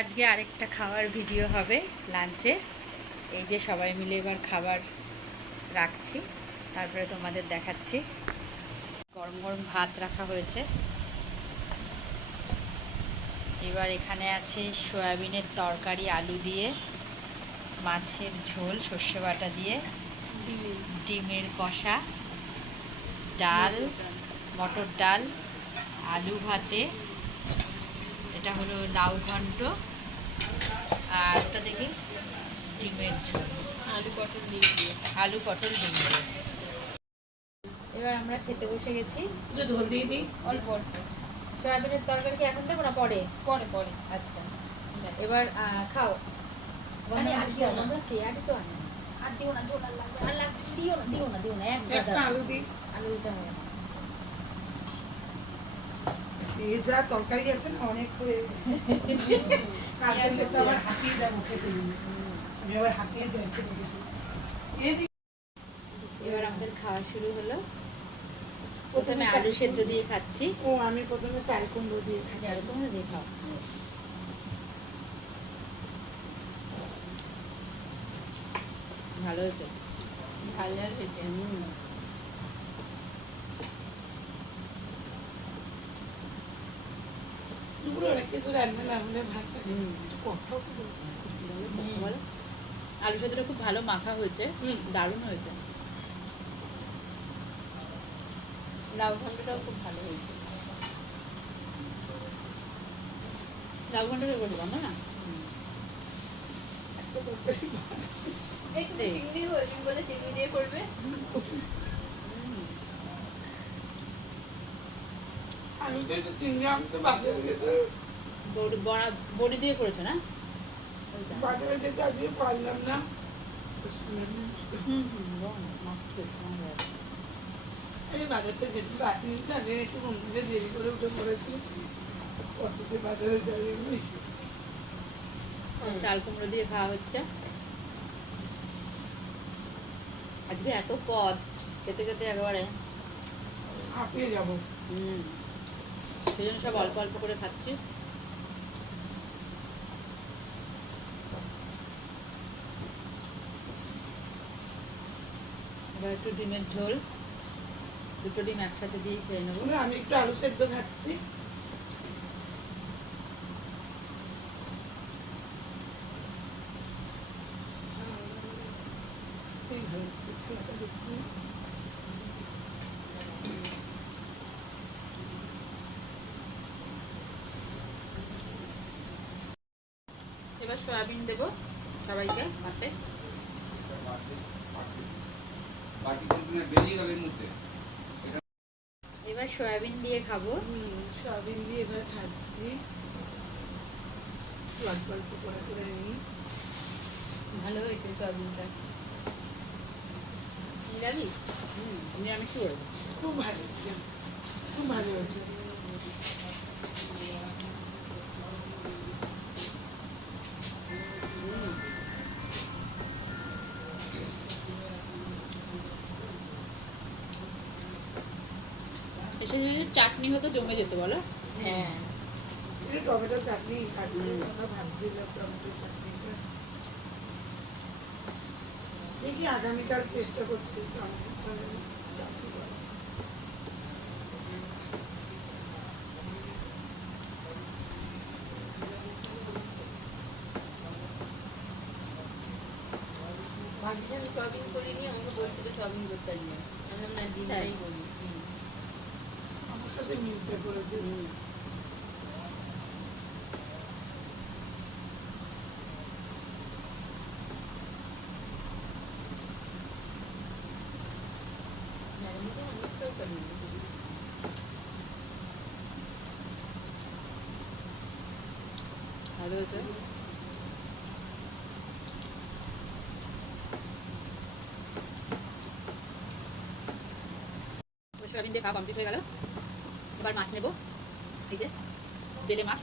আজকে আরেকটা খাওয়ার ভিডিও হবে লাঞ্চে। এই যে সবাই মিলে এবার খাবার রাখছি, তারপরে তোমাদের দেখাচ্ছি। গরম গরম ভাত রাখা হয়েছে। এবার এখানে আছে সয়াবিনের তরকারি আলু দিয়ে, মাছের ঝোল সর্ষে বাটা দিয়ে, ডিমের কষা, ডাল, মটর ডাল, আলু ভাতে, এটা হলো লাউ ঘন্ট, আর ওটা দেখি ডিমের ঝোল, আলু পটল ডিম দিয়ে। এবার আমরা খেতে বসে গেছি। ঝোল দিয়ে দিই অল্প অল্প। সয়াবিনের তরকারি কি এখন দেবো না পরে? পরে। আচ্ছা, এবার খাও। আমরা চেয়ারই তো আনি আর দিও না, ঝোল আর লাগবে, আর লাগবে, দিও না একটা আলু দিই। আলু দিতে হবে। এই যা তরকারি আছে না অনেক হয়ে কালকে তো আবার হাঁপিয়ে যাবো খেতে গেলে। আমি আবার হাঁপিয়ে যাই খেতে গেলে। এবার আমাদের খাওয়া শুরু হলো। প্রথমে আলু সেদ্ধ দিয়ে খাচ্ছি। ও আমি প্রথমে চাল কুমড়ো দিয়ে খাই। চাল কুমড়ো দিয়ে খাও। ভালো হয়েছে, ভালো হয়েছে। দুপুরে অনেক কিছু রান্না না হলে ভাত কথাও তো বলো। আলু সেদ্ধটা খুব ভালো মাখা হয়েছে, দারুণ হয়েছে। লাউ ঘন্টটাও খুব ভালো হয়েছে। লাউ ঘন্টটা করবো আমরা না, চিংড়ি দিয়ে করবে। আমি তো চিংড়ি আনতে বাজারে যেতে বড়ি দিয়ে করেছো না? বাজারে যেতে আজকে পারলাম না। এই বাজারটা যেতে 8 মিনিট আগে একটু ঘুম থেকে দেরি করে উঠে পড়েছি। কততে বাজারে যাই আমি। চাল কুমড়ো দিয়ে খাওয়া হচ্ছে আজকে। এত পদ খেতে খেতে একেবারে হাঁপিয়ে যাবো। সেই জন্য সব অল্প অল্প করে খাচ্ছি। এবার একটু ডিমের ঝোল, দুটো ডিম একসাথে দিয়ে খেয়ে নেবো। আমি একটু আলু সেদ্ধ খাচ্ছি। এবার সয়াবিন দেবো সবাইকে ভাতে। এবার সয়াবিন দিয়ে খাবো। সয়াবিন দিয়ে এবার খাচ্ছি। অল্প অল্প করে করে নিই। ভালো হয়েছে সয়াবিনটা। নিরামিষ? নিরামিষই করবো। খুব ভালো হয়েছে, খুব ভালো হয়েছে। এসে যদি চাটনি হতো জমে যেত, বলো? হ্যাঁ, টমেটো চাটনি আমরা ভাবছিলাম টমেটো চাটনিটা। দেখি আগামীকাল চেষ্টা করছি টমেটো চাটনি করার। ভাবছি আমি সয়াবিন করিনি, আমাকে বলছিল সয়াবিন করতে দিয়ে। আমি না ডিমটাই করি। আমার সাথে মিলটা করেছে। ভালো হয়েছে। সয়াবিন দিয়ে খাওয়া কমপ্লিট হয়ে গেল। এবার মাছ নেব। এই যে বেলে মাছ,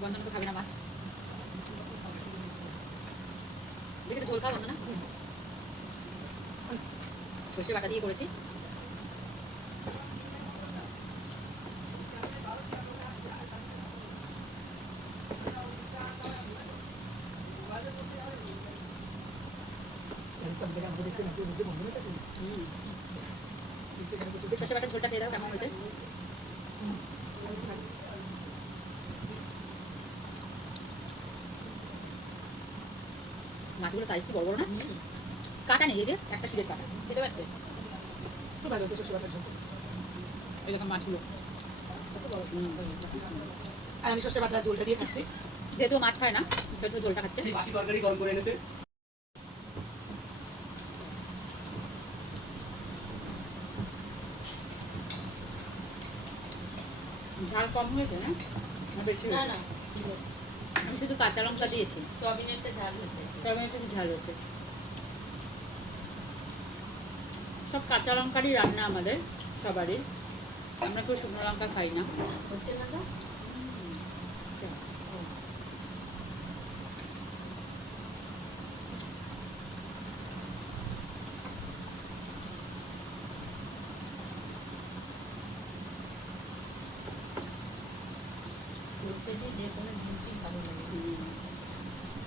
বন্ধনা তো খাবে না মাছ। দেখে ঝোল খাওয়া বন্ধনা। সর্ষে বাটা দিয়ে করেছি। सब जगह हमको देखते ना तो मुझे बंद नहीं करते সর্ষে বাটা ঝোলটা খেয়ে দাও কেমন হয়েছে। মাছগুলো সাইজ কি বড় বড় না, কাটা নেই, এই যে একটা শিরের কাটা খেতে পারতে। খুব ভালো হচ্ছে সর্ষে বাটার ঝোল। এই দেখো মাছগুলো আর আমি সর্ষে বাটার ঝোলটা দিয়ে খাচ্ছি, যেহেতু মাছ খায় না সেহেতু ঝোলটা খাচ্ছে। বাসি তরকারি গরম করে এনেছে। ঝাল কম হয়েছে না, না বেশি? না না, আমি শুধু কাঁচা লঙ্কা দিয়েছি, সয়াবিনেরটা ঝাল হয়েছে, সয়াবিনের একটু ঝাল হয়েছে। সব কাঁচা লঙ্কারই রান্না আমাদের সবারই, আমরা কেউ শুকনো লঙ্কা খাই না। হচ্ছে না তো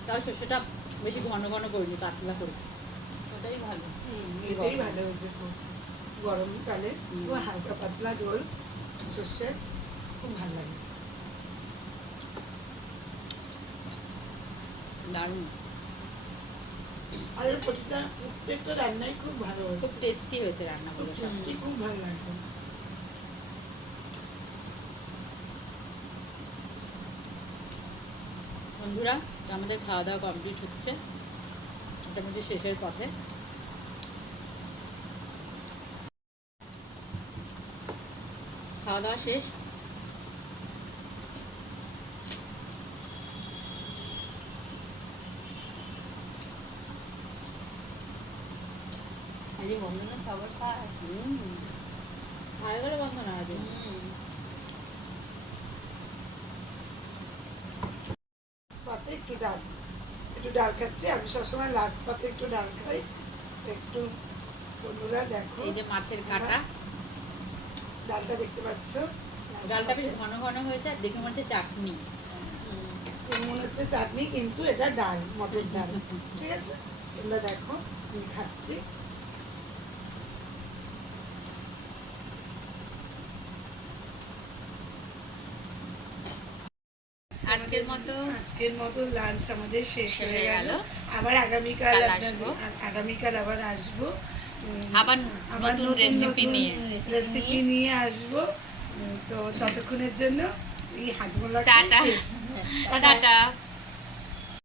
তাও শস্যটা বেশি ঘন ঘন করিনি, পাতলা করেছি, ওটাই ভালো। এটাই ভালো হয়েছে খুব গরমকালে, খুব হালকা পাতলা ঝোল সর্ষে, খুব ভালো লাগে। দারুণ, আর এর প্রত্যেকটা রান্নাই খুব ভালো খুব হয়েছে, টেস্টি হয়েছে রান্নাগুলো। টেস্টি, খুব ভালো লাগে। বন্ধুরা, আমাদের খাওয়া দাওয়া কমপ্লিট হচ্ছে, মোটামুটি শেষের পথে। খাওয়া দাওয়া শেষ, আজকে বন্ধনের খাবার খাওয়া আছে, খাওয়া গেলে বন্ধন আছে। পাতে একটু ডাল খাচ্ছি, আমি সবসময় লাস্ট পাতে একটু ডাল খাই একটু। বন্ধুরা দেখো, এই যে মাছের কাটা, ডালটা দেখতে পাচ্ছ, ডালটা বেশ ঘন ঘন হয়েছে, আর দেখে মনে হচ্ছে চাটনি। মনে হচ্ছে চাটনি, কিন্তু এটা ডাল, মটর ডাল। ঠিক আছে, তোমরা দেখো আমি খাচ্ছি। আজকের মতো লাঞ্চ আমাদের শেষ হয়ে গেল। আবার আগামীকাল আবার আসবো, আবার নতুন রেসিপি নিয়ে আসবো। তো ততক্ষণের জন্য এই হাজমোলা টাটা।